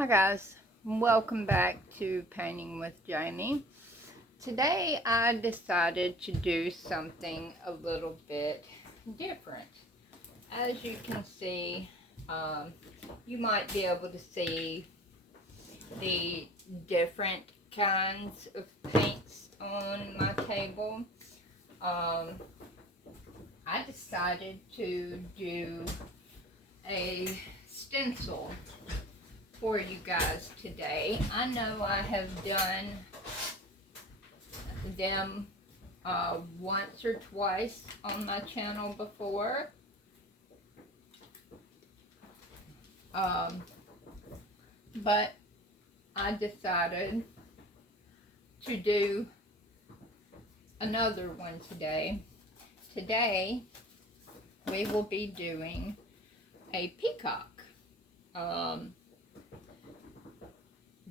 Hi guys, welcome back to Painting with Jamie. Today I decided to do something a little bit different. As you can see, you might be able to see the different kinds of paints on my table. I decided to do a stencil for you guys today. I know I have done them once or twice on my channel before, but I decided to do another one today. Today we will be doing a peacock.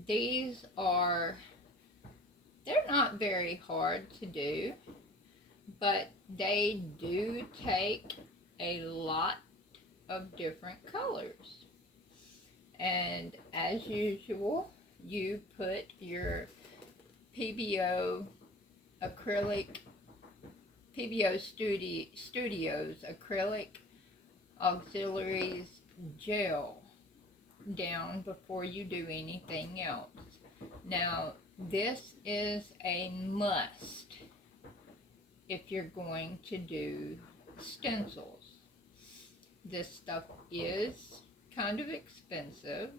These are, they're not very hard to do, but they do take a lot of different colors. And as usual, you put your PBO Studios acrylic auxiliaries gel down before you do anything else. Now, this is a must if you're going to do stencils. This stuff is kind of expensive,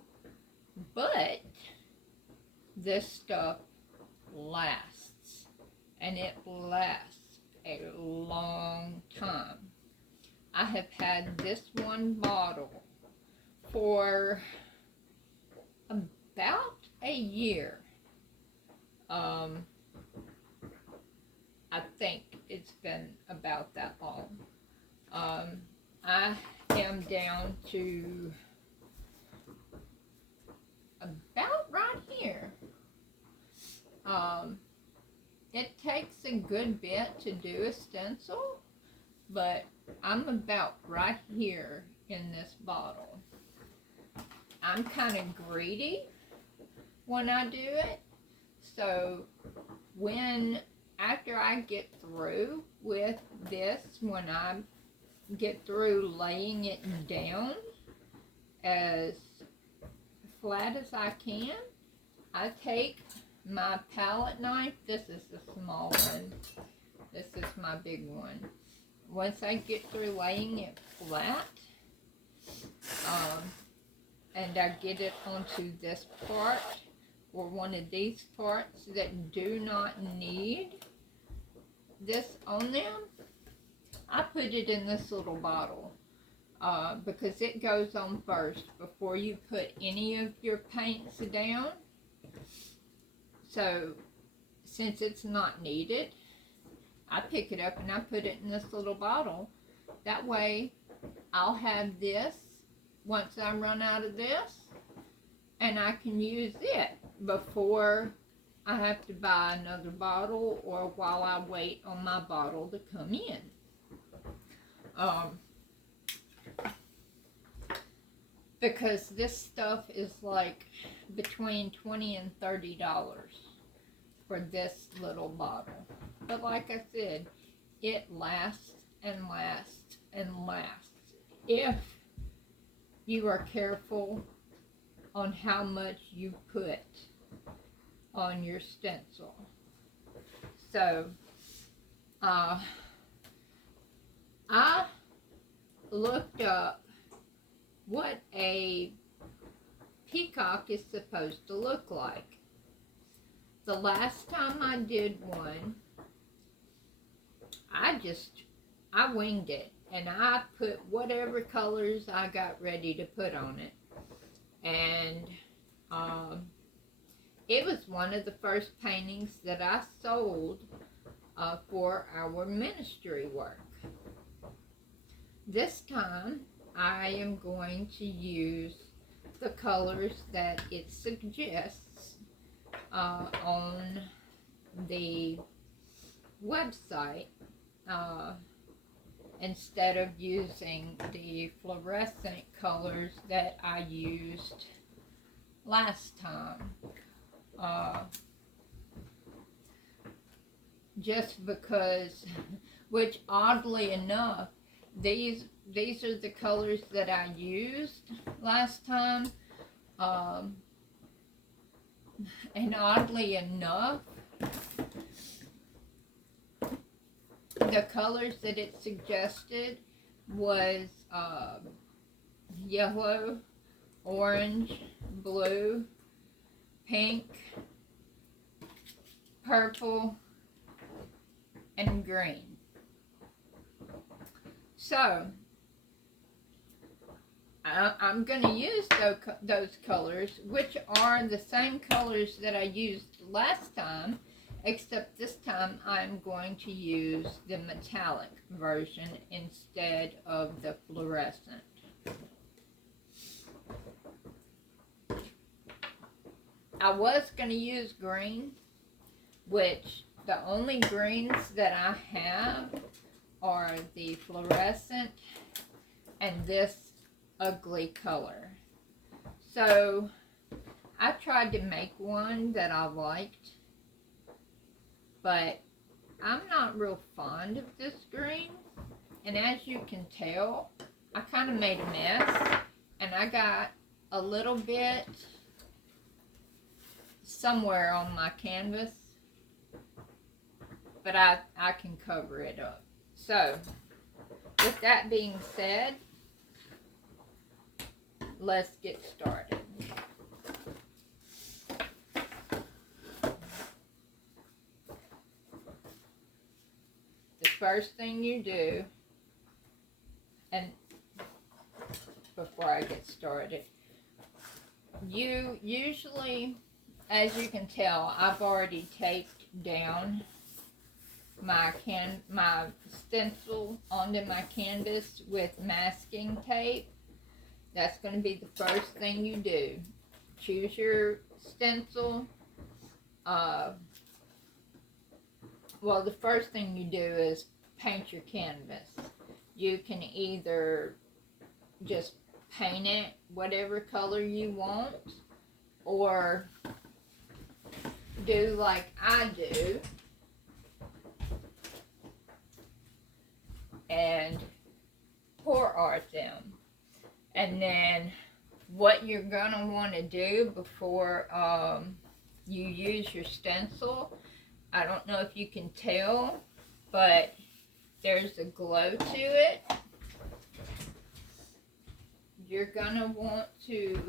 but this stuff lasts, and it lasts a long time. I have had this one bottle for about a year. I think it's been about that long. I am down to about right here. It takes a good bit to do a stencil, but I'm about right here in this bottle. I'm kind of greedy when I do it, so after I get through with this, when I get through laying it down as flat as I can, I take my palette knife. This is the small one. This is my big one. Once I get through laying it flat, and I get it onto this part or one of these parts that do not need this on them, I put it in this little bottle because it goes on first before you put any of your paints down. So since it's not needed, I pick it up and I put it in this little bottle. That way I'll have this once I run out of this, and I can use it before I have to buy another bottle or while I wait on my bottle to come in. Because this stuff is like between $20 and $30 for this little bottle. But like I said, it lasts and lasts and lasts if you are careful on how much you put on your stencil. So, I looked up what a peacock is supposed to look like. The last time I did one, I winged it, and I put whatever colors I got ready to put on it. And it was one of the first paintings that I sold for our ministry work. This time I am going to use the colors that it suggests on the website instead of using the fluorescent colors that I used last time. Just because, which oddly enough, these are the colors that I used last time. And oddly enough, the colors that it suggested was yellow, orange, blue, pink, purple, and green. So I'm going to use those colors, which are the same colors that I used last time, except this time I'm going to use the metallic version instead of the fluorescent. I was going to use green, which the only greens that I have are the fluorescent and this ugly color. So I tried to make one that I liked, but I'm not real fond of this green, and as you can tell, I kind of made a mess, and I got a little bit somewhere on my canvas, but I can cover it up. So with that being said, let's get started. The first thing you do, and before I get started, you usually, as you can tell, I've already taped down my stencil onto my canvas with masking tape. That's going to be the first thing you do. Choose your stencil. Well, the first thing you do is paint your canvas. You can either just paint it whatever color you want, or do like I do and pour art them. And then what you're going to want to do before you use your stencil, I don't know if you can tell, but there's a glow to it. You're going to want to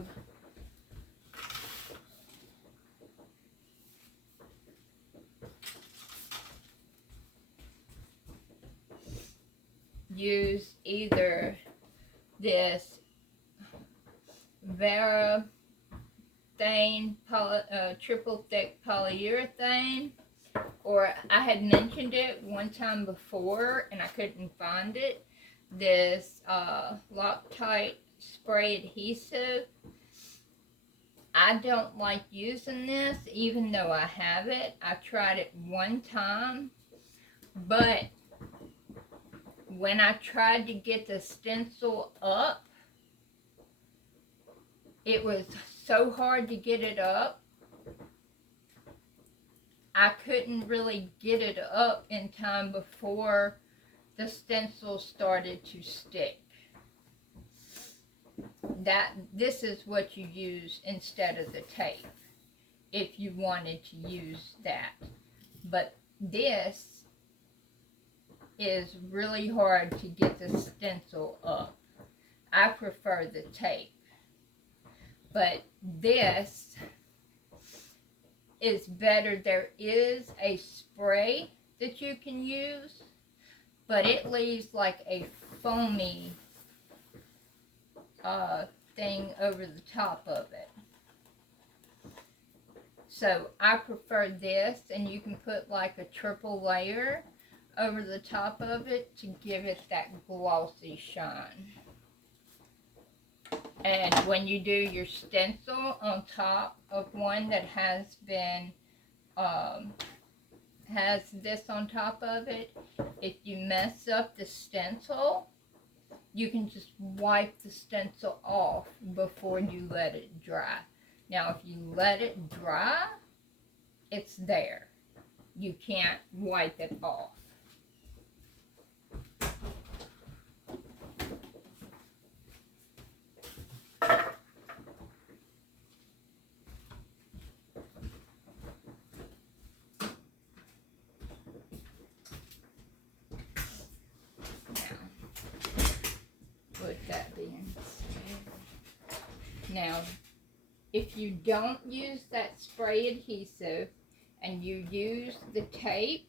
use either this Vera triple thick polyurethane, or I had mentioned it one time before and I couldn't find it, this Loctite spray adhesive. I don't like using this even though I have it. I tried it one time, but when I tried to get the stencil up, it was so hard to get it up. I couldn't really get it up in time before the stencil started to stick. This is what you use instead of the tape if you wanted to use that. But this is really hard to get the stencil up. I prefer the tape. But this is better. There is a spray that you can use, but it leaves like a foamy thing over the top of it. So I prefer this, and you can put like a triple layer over the top of it to give it that glossy shine. And when you do your stencil on top of one that has been, has this on top of it, if you mess up the stencil, you can just wipe the stencil off before you let it dry. Now, if you let it dry, it's there. You can't wipe it off. With that being said, now if you don't use that spray adhesive and you use the tape,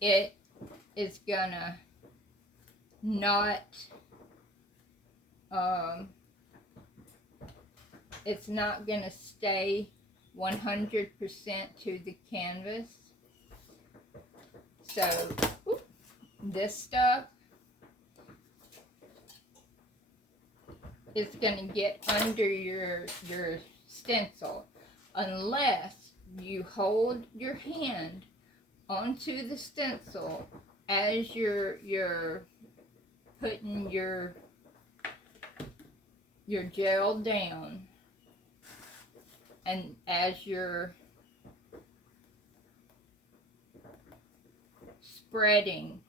it is gonna not it's not gonna stay 100% to the canvas. So this stuff is going to get under your stencil unless you hold your hand onto the stencil as you're putting your gel down, and as you're spreading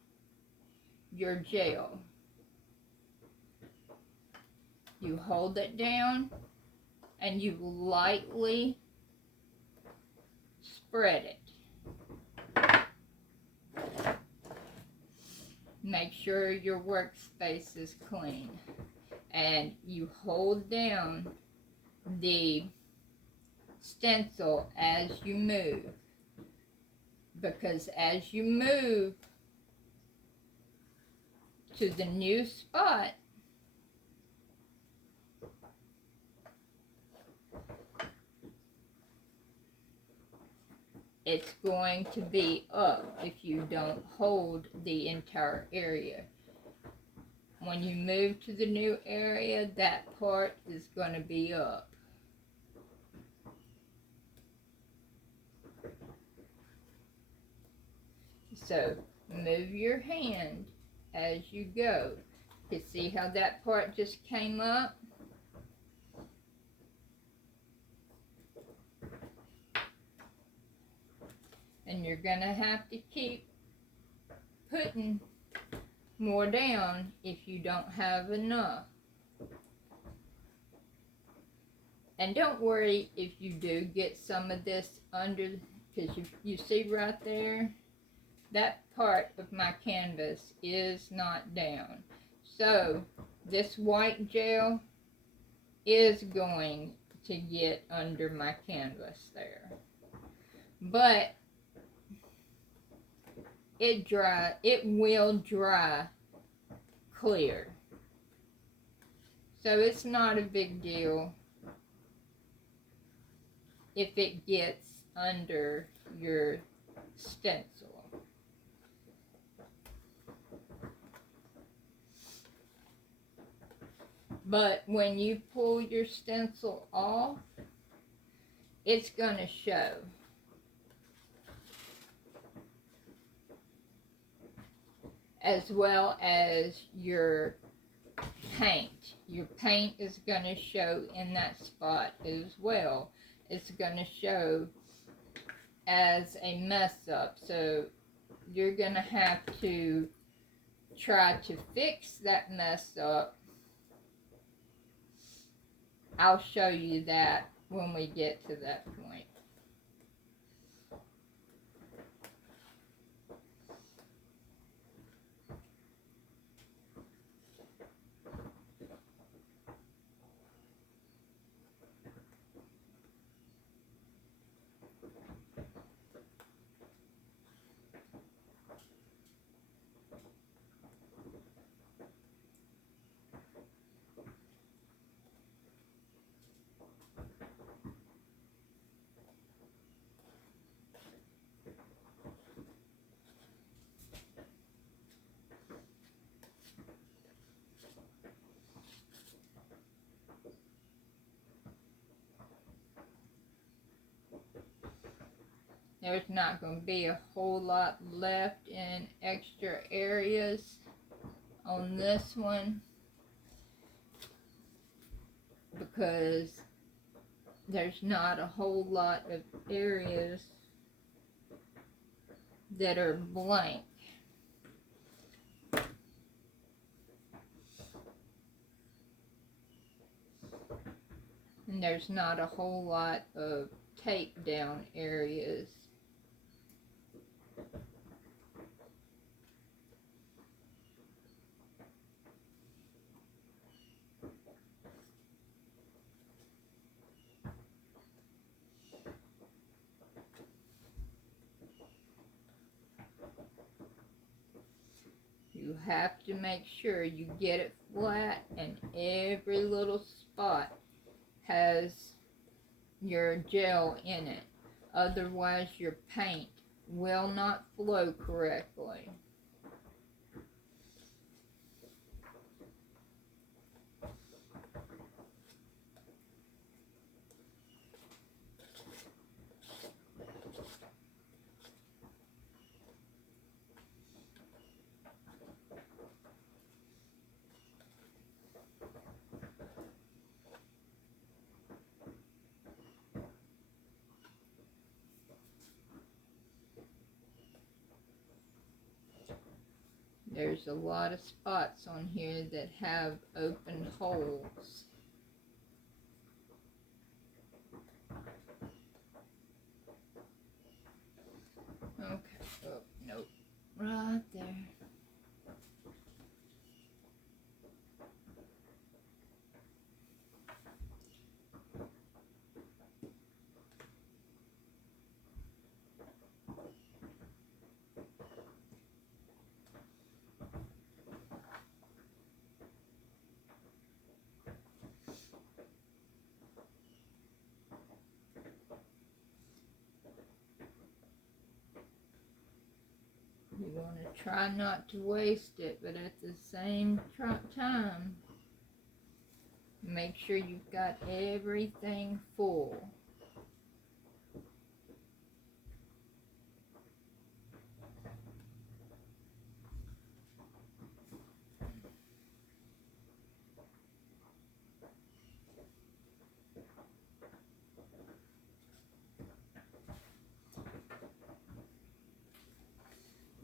your gel, you hold it down and you lightly spread it. Make sure your workspace is clean, and you hold down the stencil as you move, because as you move to the new spot, it's going to be up if you don't hold the entire area. When you move to the new area, that part is going to be up. So move your hand as you go. You can see how that part just came up? And you're going to have to keep putting more down if you don't have enough. And don't worry if you do get some of this under, because you see right there, that part of my canvas is not down. So this white gel is going to get under my canvas there. But it will dry clear. So it's not a big deal if it gets under your stencil. But when you pull your stencil off, it's going to show. As well as your paint. Your paint is going to show in that spot as well. It's going to show as a mess up. So you're going to have to try to fix that mess up. I'll show you that when we get to that point. There's not going to be a whole lot left in extra areas on this one, because there's not a whole lot of areas that are blank. And there's not a whole lot of tape down areas. You have to make sure you get it flat and every little spot has your gel in it. Otherwise your paint will not flow correctly. There's a lot of spots on here that have open holes. Okay, oh, nope, right there. You want to try not to waste it, but at the same time, make sure you've got everything full.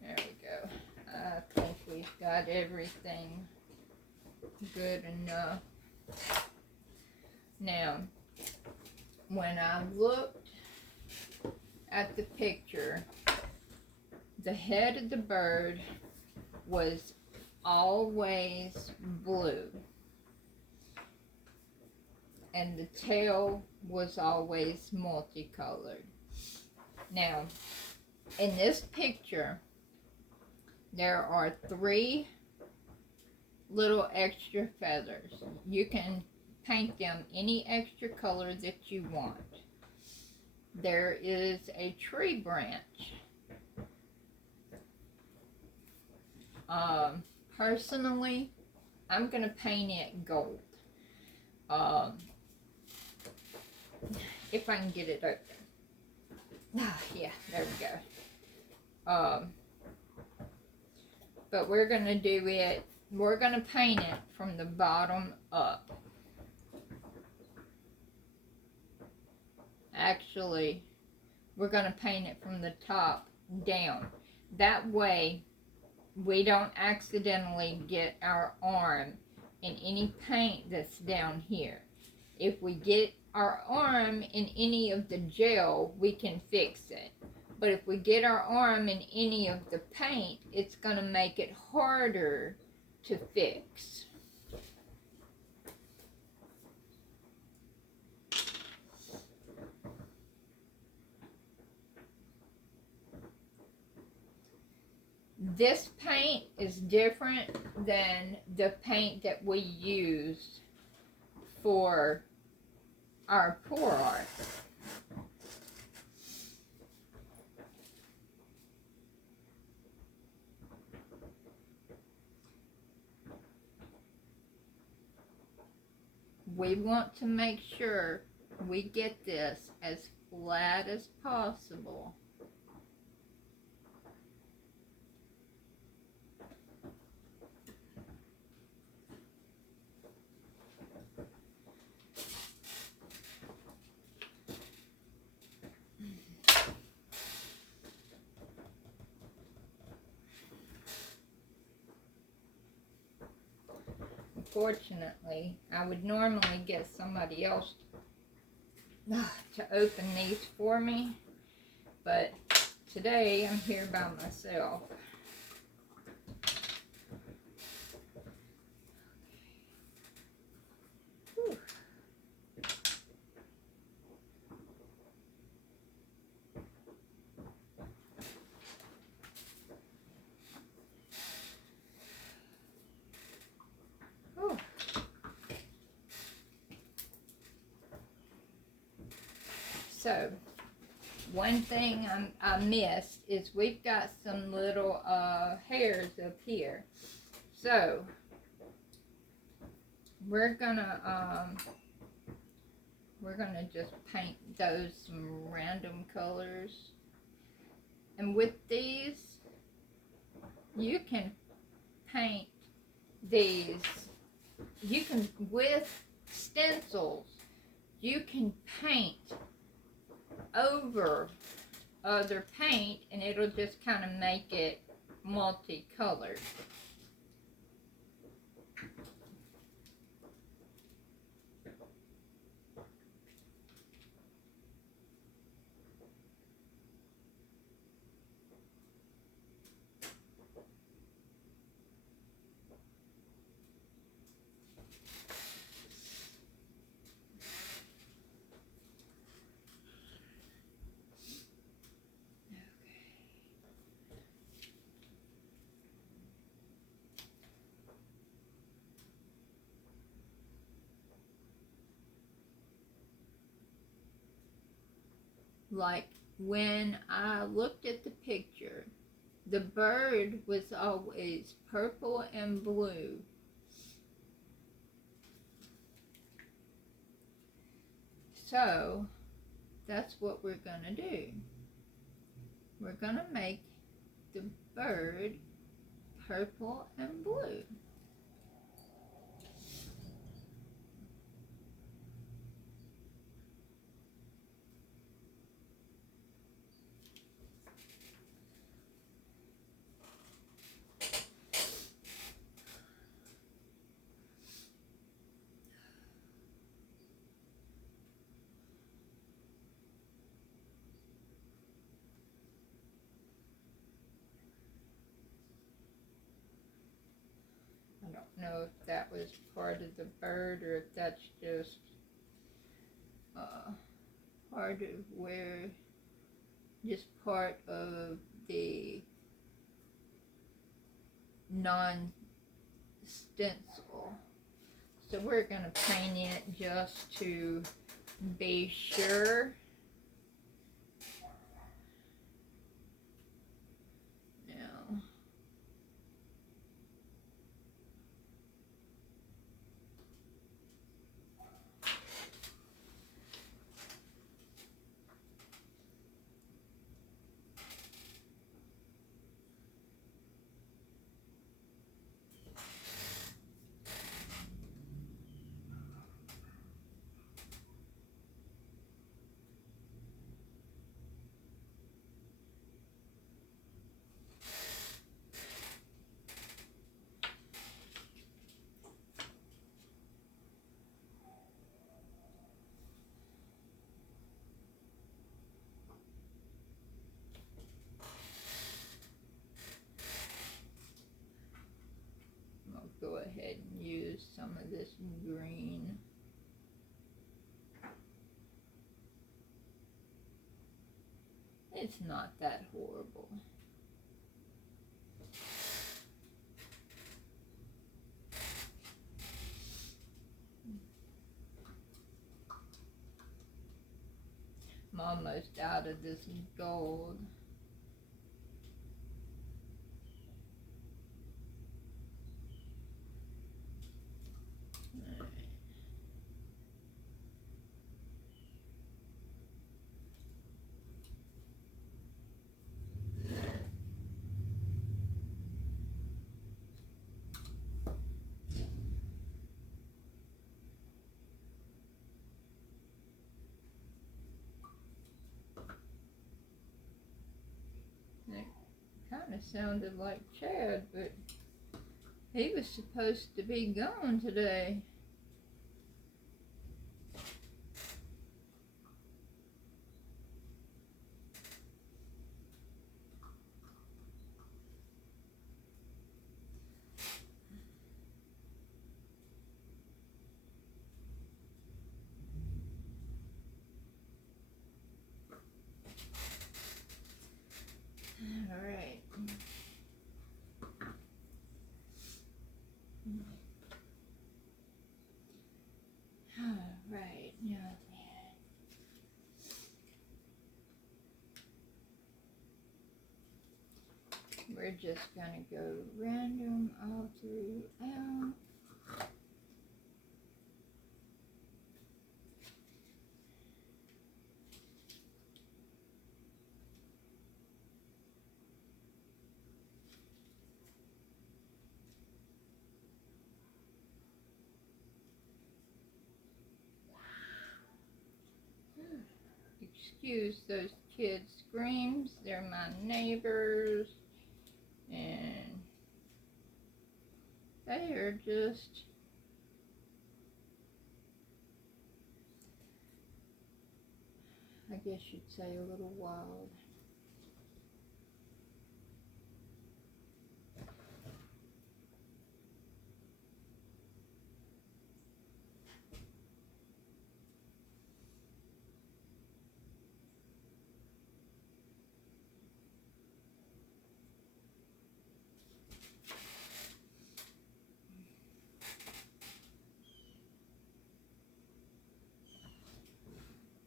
There we go. I think we've got everything good enough. Now, when I looked at the picture, the head of the bird was always blue, and the tail was always multicolored. Now, in this picture, there are 3 little extra feathers. You can paint them any extra color that you want. There is a tree branch. Personally, I'm going to paint it gold. If I can get it open. Yeah, there we go. But we're going to do it, we're going to paint it from the bottom up. Actually, we're going to paint it from the top down. That way, we don't accidentally get our arm in any paint that's down here. If we get our arm in any of the gel, we can fix it. But if we get our arm in any of the paint, it's going to make it harder to fix. This paint is different than the paint that we use for our pour art. We want to make sure we get this as flat as possible. unfortunately, I would normally get somebody else to open these for me, but today I'm here by myself. Whew. Whew. So, one thing I missed is we've got some little hairs up here. So, we're gonna just paint those some random colors. And with these, you can paint these. You can, with stencils, you can paint over other paint and it'll just kind of make it multicolored. Like when I looked at the picture, the bird was always purple and blue. So that's what we're gonna do. We're gonna make the bird purple and blue. I don't know if that was part of the bird or if that's just part of where, just part of the non-stencil. So we're going to paint it just to be sure. Now, I'll go ahead and use some of this green. It's not that horrible. I'm almost out of this gold. It kind of sounded like Chad, but He was supposed to be gone today. All right. All right. Now we're just gonna go random all throughout. Excuse those kids' screams. They're my neighbors, and they are just I guess you'd say a little wild.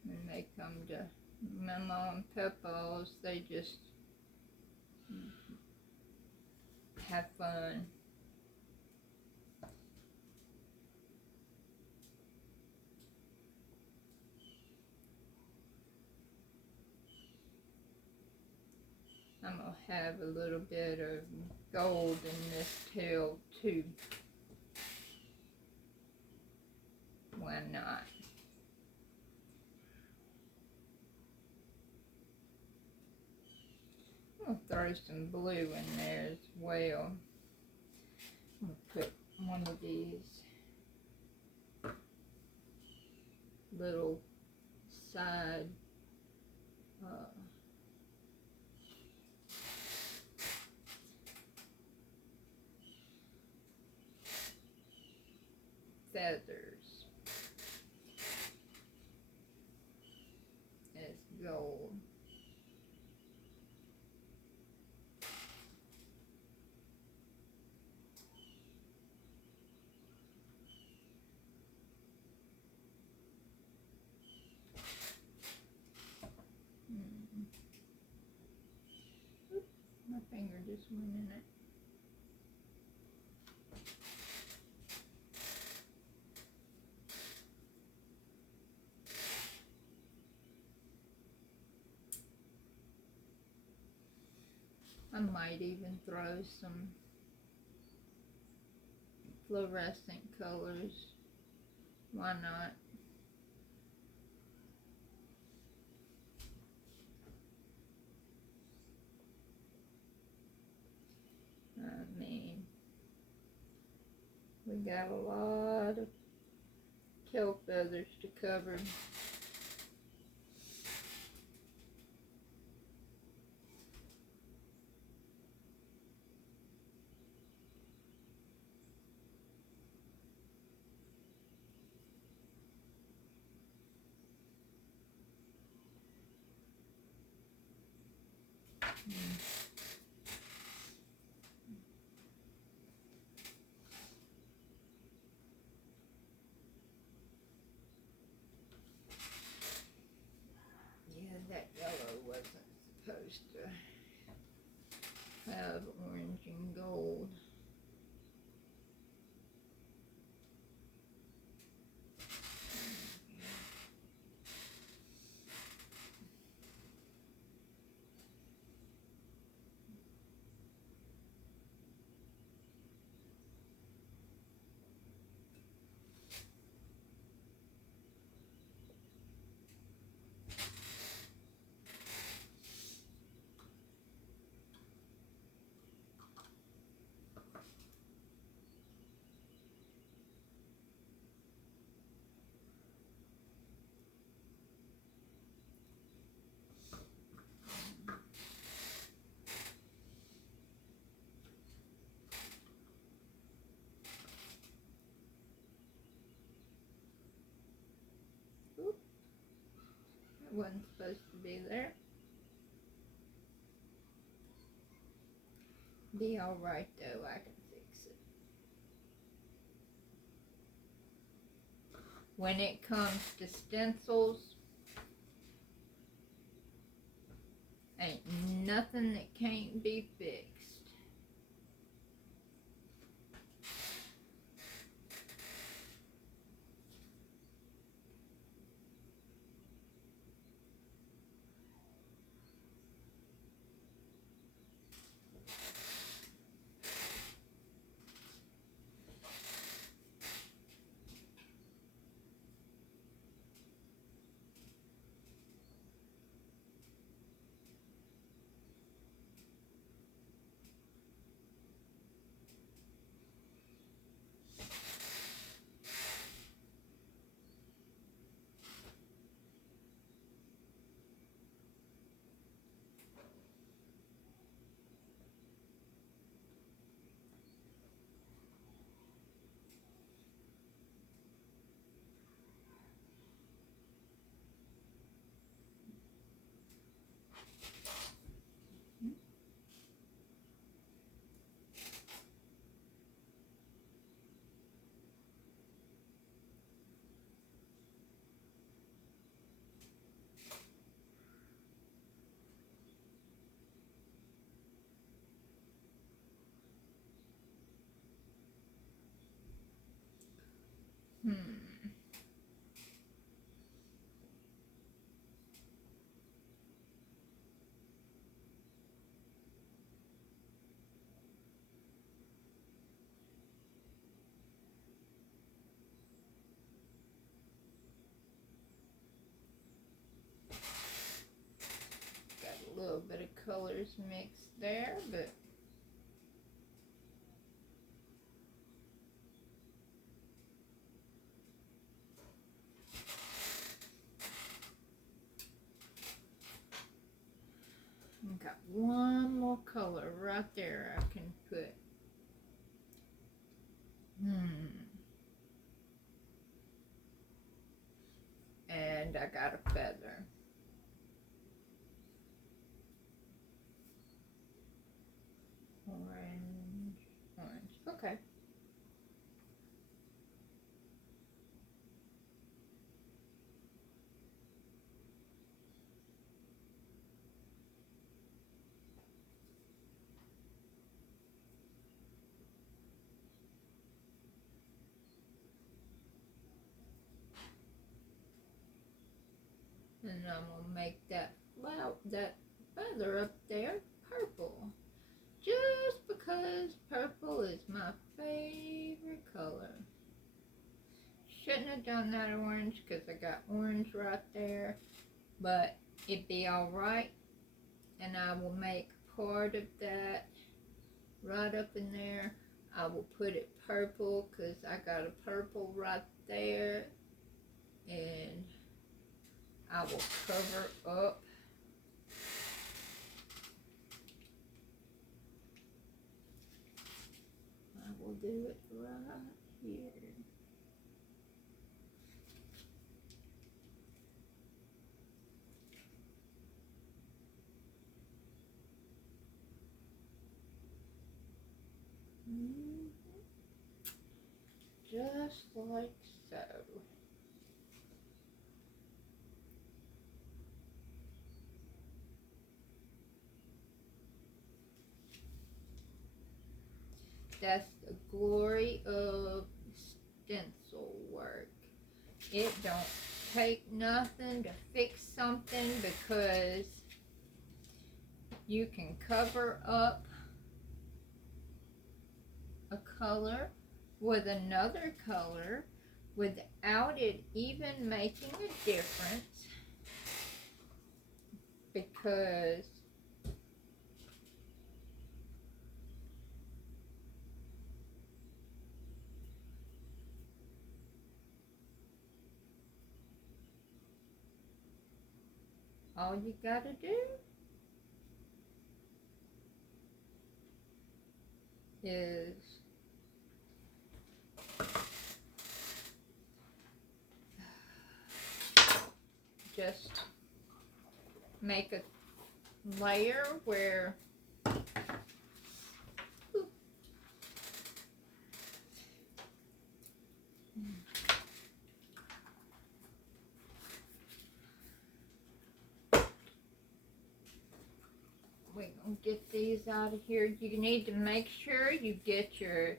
When they come to Mama and Papa's, they just have fun. I'm going to have a little bit of gold in this tail too. Why not? I'm going to throw some blue in there as well. I'm going to put one of these little side feathers as gold. Oops, my finger just went in it. I might even throw some fluorescent colors. Why not? I mean, we got a lot of tail feathers to cover. Yeah, that yellow wasn't supposed to have orange and gold. wasn't supposed to be there. Be alright though, I can fix it. When it comes to stencils, ain't nothing that can't be fixed. Got a little bit of colors mixed there, but got one more color right there I can put. And I got a feather. Orange. Okay. And I'm gonna make that feather up there purple. Just because purple is my favorite color. Shouldn't have done that orange because I got orange right there. But it'd be alright. And I will make part of that right up in there. I will put it purple because I got a purple right there. And I will cover up. I will do it right here. Just like so. That's the glory of stencil work. It don't take nothing to fix something because you can cover up a color with another color without it even making a difference, because all you gotta do is just make a layer where we're going to get these out of here. You need to make sure you get your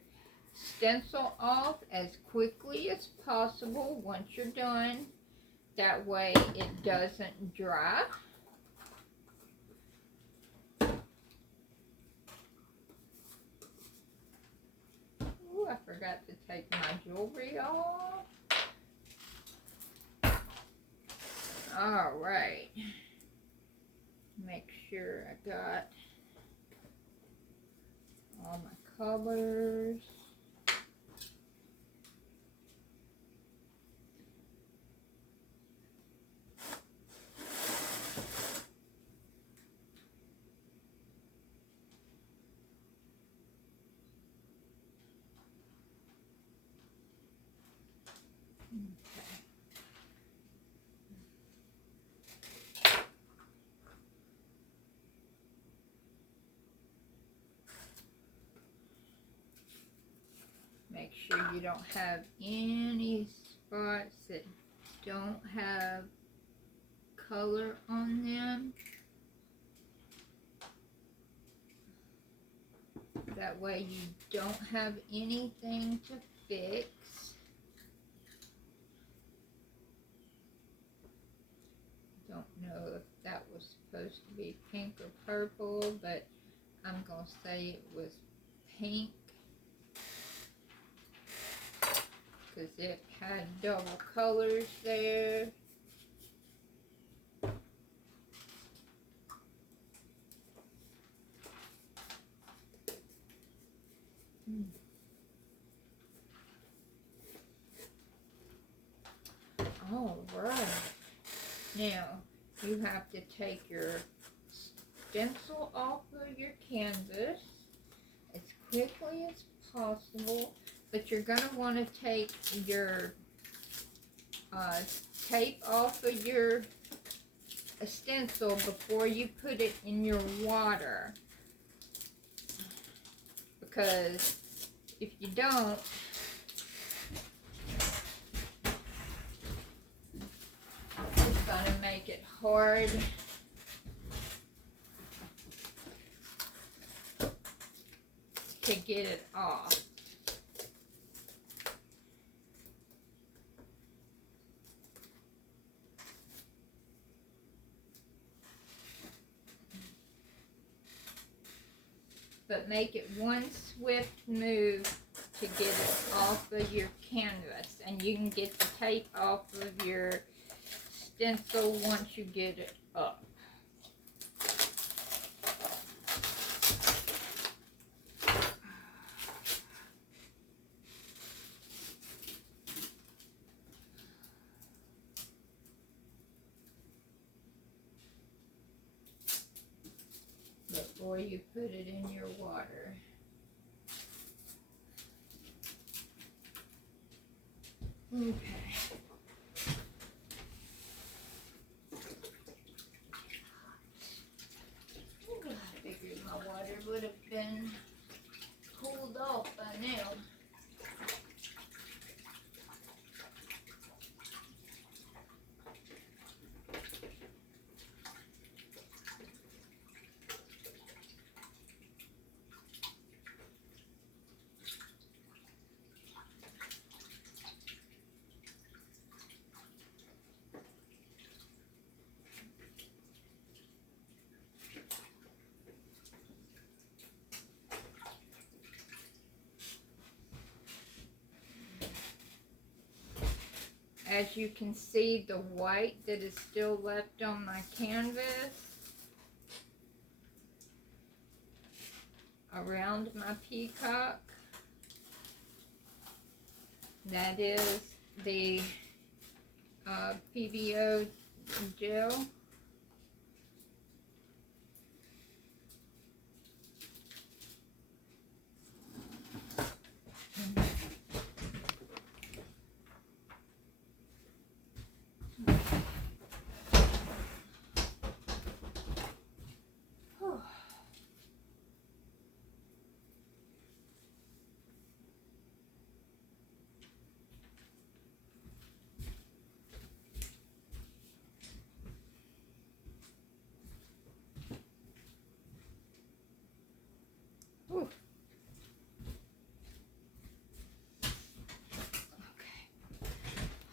stencil off as quickly as possible once you're done. That way it doesn't dry. Ooh, I forgot to take my jewelry off. All right. Make sure I got all my colors. Make sure you don't have any spots that don't have color on them. That way you don't have anything to fix. Don't know if that was supposed to be pink or purple, but I'm going to say it was pink, because it had double colors there. All right. Now, you have to take your stencil off of your canvas as quickly as possible, but you're going to want to take your tape off of your stencil before you put it in your water, because if you don't, it's going to make it hard to get it off. But make it one swift move to get it off of your canvas, and you can get the tape off of your stencil once you get it up. Before you put it in your water. Okay. I figured my water would have been cooled off by now. As you can see, the white that is still left on my canvas around my peacock, that is the PBO gel.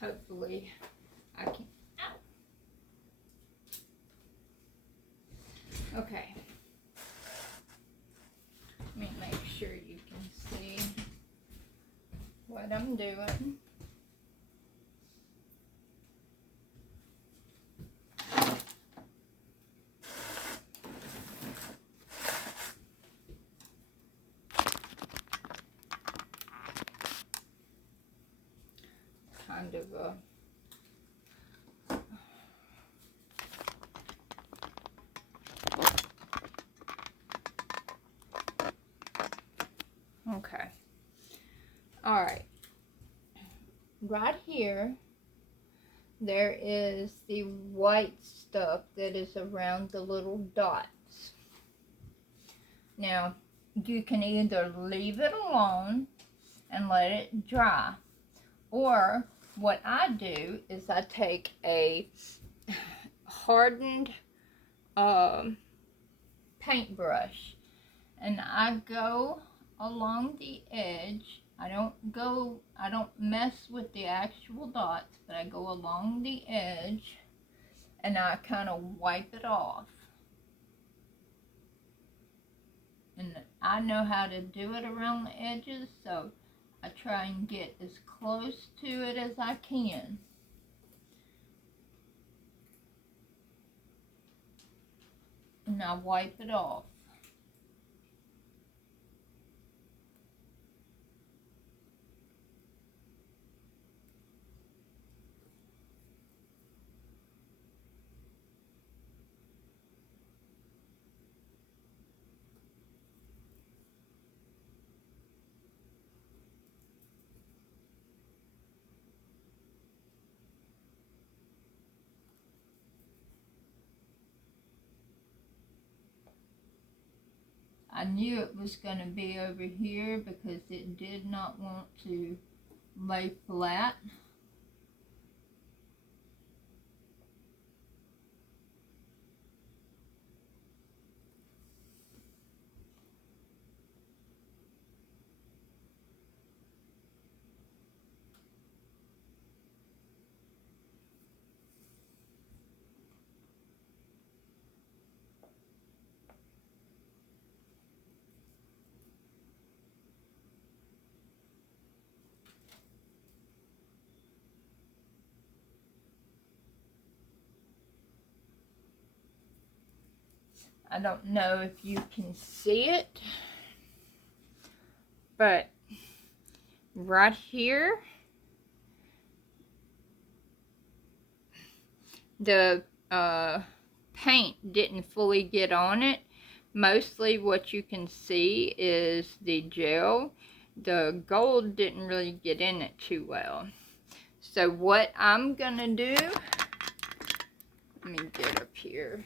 hopefully I can, ow. Okay. Let me make sure you can see what I'm doing. Kind of a okay. All right. Right here, there is the white stuff that is around the little dots. Now, you can either leave it alone and let it dry, or what I do is I take a hardened paintbrush and I go along the edge. I don't mess with the actual dots, but I go along the edge and I kind of wipe it off. And I know how to do it around the edges, so I try and get as close to it as I can. And I wipe it off. I knew it was going to be over here because it did not want to lay flat. I don't know if you can see it, but right here, the paint didn't fully get on it. Mostly what you can see is the gel. The gold didn't really get in it too well. So what I'm gonna do, let me get up here.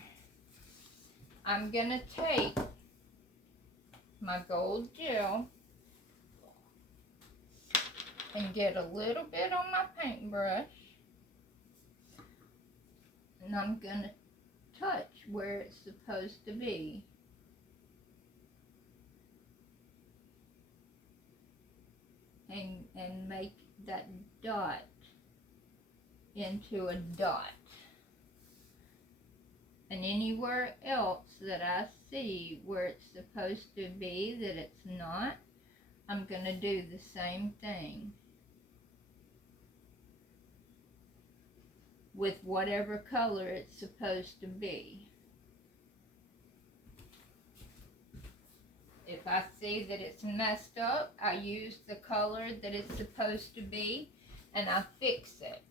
I'm gonna take my gold gel and get a little bit on my paintbrush, and I'm gonna touch where it's supposed to be. And make that dot into a dot. And anywhere else that I see where it's supposed to be that it's not, I'm going to do the same thing with whatever color it's supposed to be. If I see that it's messed up, I use the color that it's supposed to be and I fix it.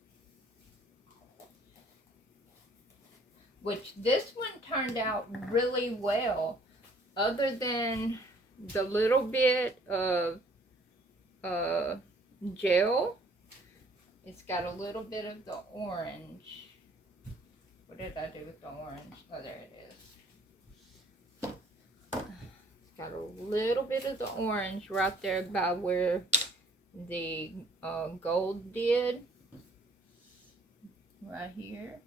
Which this one turned out really well, other than the little bit of gel. It's got a little bit of the orange. What did I do with the orange? Oh, there it is. It's got a little bit of the orange right there by where the gold did. Right here.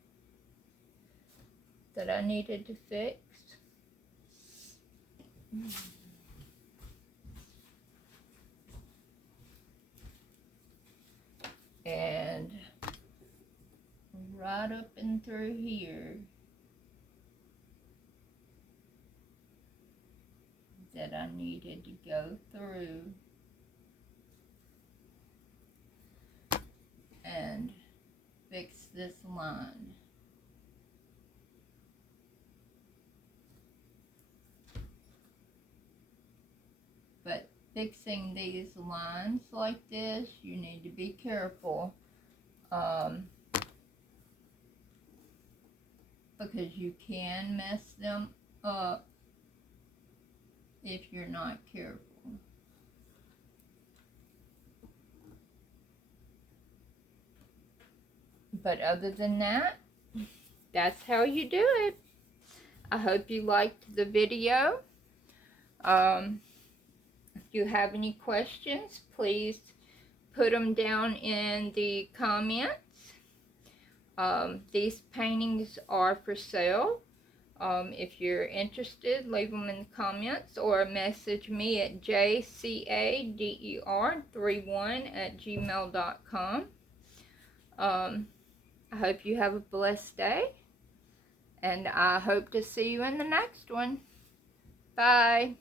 That I needed to fix. And right up and through here that I needed to go through and fix this line. But fixing these lines like this, you need to be careful because you can mess them up if you're not careful. But other than that, that's how you do it. I hope you liked the video. If you have any questions, please put them down in the comments. These paintings are for sale. If you're interested, leave them in the comments or message me at jcader31@gmail.com. I hope you have a blessed day, and I hope to see you in the next one. Bye.